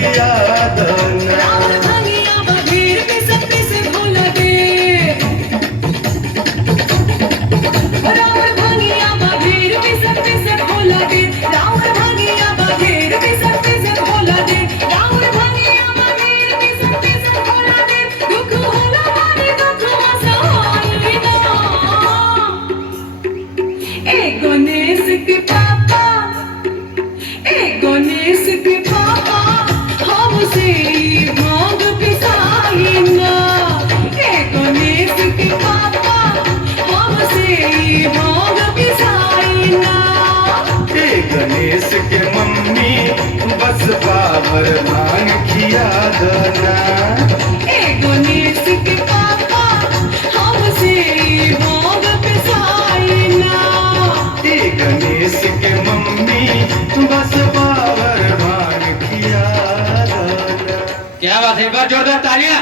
खिया दना। राउर भंगिया बघेर पिस घोला दे। राउर भंगिया बघेर पिस घोला दे। राउर भंगिया बघेर पिस घोला दे। राउर भंगिया बघेर पिस घोला दे। दुख होला मारे दुख सहाय ना। ए गणेश के पापा, ए गणेश के पापा, हमसे भांग पिसाई ना। ए गणेश के पापा, हमसे भांग पिसाई ना। ए गणेश के मम्मी बस बाबर भांग खिया दना। ए गणेश के पापा, हमसे भांग पिसाई ना। ए गणेश के मम्मी बस बाबर भांग खिया दना। क्या बात है, एक बार जोरदार तालियां।